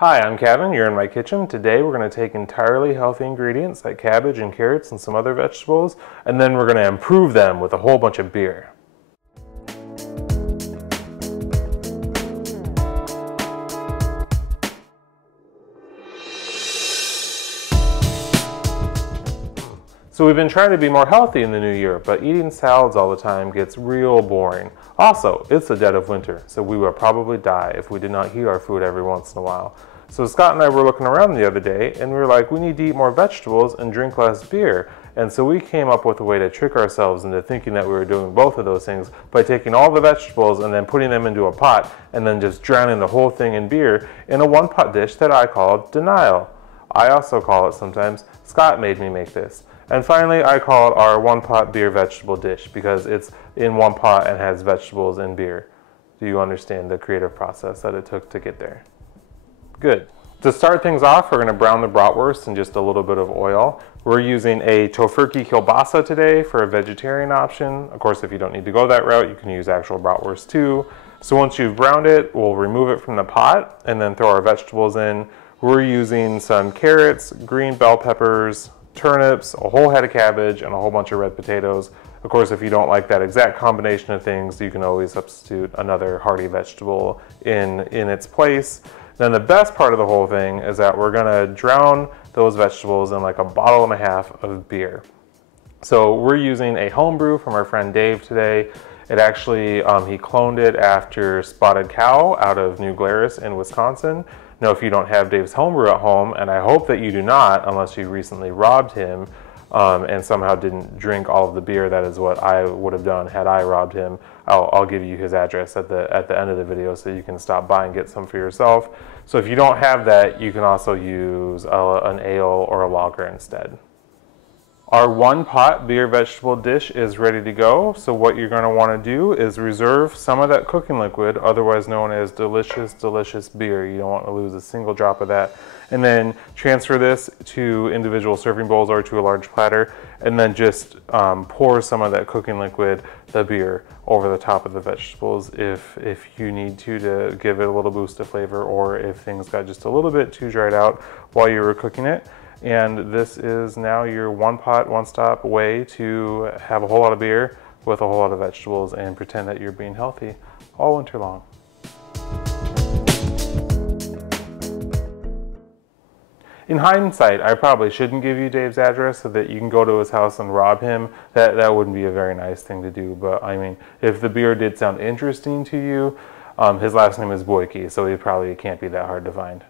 Hi, I'm Kevin. You're in my kitchen. Today we're going to take entirely healthy ingredients like cabbage and carrots and some other vegetables, and then we're going to improve them with a whole bunch of beer. So we've been trying to be more healthy in the new year, but eating salads all the time gets real boring. Also, it's the dead of winter, so we would probably die if we did not heat our food every once in a while. So Scott and I were looking around the other day and we were like, we need to eat more vegetables and drink less beer. And so we came up with a way to trick ourselves into thinking that we were doing both of those things by taking all the vegetables and then putting them into a pot and then just drowning the whole thing in beer in a one-pot dish that I called Denial. I also call it sometimes Scott made me make this. And finally, I call it our one-pot beer vegetable dish because it's in one pot and has vegetables and beer. Do you understand the creative process that it took to get there? Good. To start things off, we're going to brown the bratwurst in just a little bit of oil. We're using a tofurkey kielbasa today for a vegetarian option. Of course, if you don't need to go that route, you can use actual bratwurst too. So once you've browned it, we'll remove it from the pot and then throw our vegetables in. We're using some carrots, green bell peppers, turnips, a whole head of cabbage, and a whole bunch of red potatoes. Of course, if you don't like that exact combination of things, you can always substitute another hearty vegetable in its place. Then the best part of the whole thing is that we're gonna drown those vegetables in like a bottle and a half of beer. So we're using a homebrew from our friend Dave today. It actually, he cloned it after Spotted Cow out of New Glarus in Wisconsin. Now, if you don't have Dave's homebrew at home, and I hope that you do not, unless you recently robbed him and somehow didn't drink all of the beer, that is what I would have done had I robbed him. I'll give you his address at the end of the video so you can stop by and get some for yourself. So if you don't have that, you can also use an ale or a lager instead. Our one-pot beer vegetable dish is ready to go. So what you're going to want to do is reserve some of that cooking liquid, otherwise known as delicious, delicious beer. You don't want to lose a single drop of that. And then transfer this to individual serving bowls or to a large platter, and then just pour some of that cooking liquid, the beer, over the top of the vegetables if you need to give it a little boost of flavor, or if things got just a little bit too dried out while you were cooking it. And this is now your one-pot, one-stop way to have a whole lot of beer with a whole lot of vegetables and pretend that you're being healthy all winter long. In hindsight, I probably shouldn't give you Dave's address so that you can go to his house and rob him. That wouldn't be a very nice thing to do, but I mean, if the beer did sound interesting to you, his last name is Boyke, so he probably can't be that hard to find.